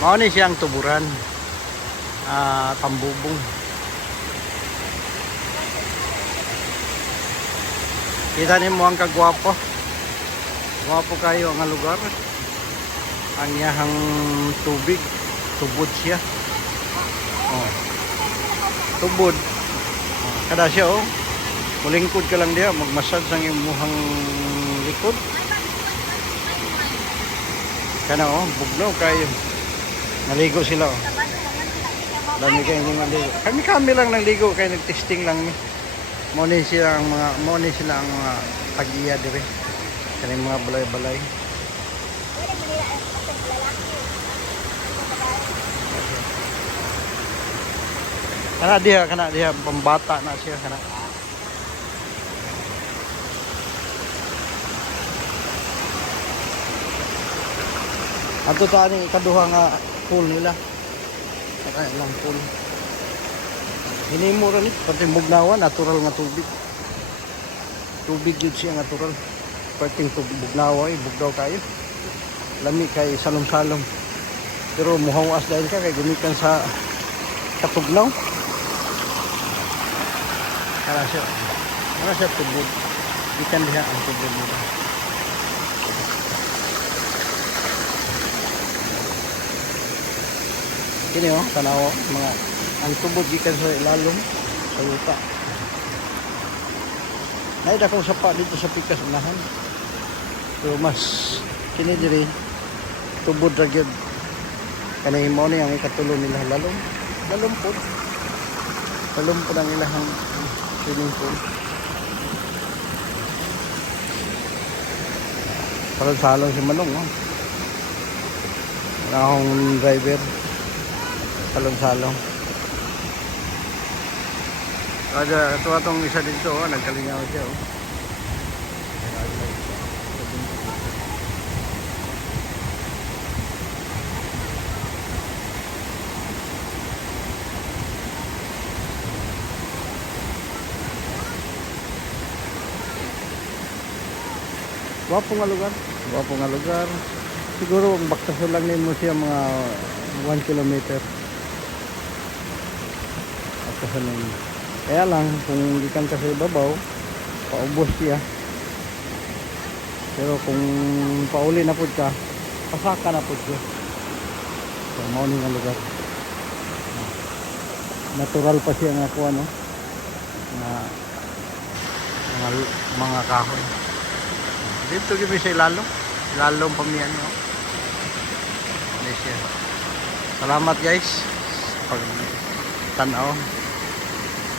Mao ni siyang tuburan. Tambubong. Kita nimo ang kagwapo. Gwapo kayo ang lugar. Ang iyahang tubig, tubod siya. Oh. Tubod. Kada siya oh. Mulingkod ka lang diha, magmassage ang imong likod. Kana oh, bugnaw kayo. Naligo sila oh. Dami kayo hindi maligo. Kami lang naligo kay nagtesting lang ni. Moni sila ang mga tag-iya dire. Kaning mga balay-balay. Kana diha pambata na siya kana. Ato tani ikaduha nga pool nila. Saka lang pool. Hinimo ra ni pati bugnawan natural nga tubig. Tubig yun siya natural. Perting tubig bugnaway, bugnaw kayo. Lami kay salom-salom. Pero muhawas dahil ka kay gumikan sa katugnaw. Kara siya tubig. Ikan diha ang tubig nila. Kini oh, tanaw mga ang tubod gikan sa ilalom sa lupa. Naida kong sapa dito sa pikas unahan. Pero mas kini diri tubod ra gyud. Kanay mo ni ang ikatulo nila lalom po. Lalom po ang ilahang swimming pool. Para salong si Manong oh. Akong driver. Salong-salong. Ada ito atong isa dito oh, nagkalingaw siya oh. Wapo nga lugar. Siguro ang baktasyon lang nimo siya mga 1 kilometer. Kaya lang kung gikan ka sa ibabaw paubos siya, pero kung pauli na pud ka pasaka na pud siya. So mao ni nga lugar, natural pa siya nga kuha no na mga kahoy dito gibi sa ilalong pamiyan no. Salamat guys pag tanaw.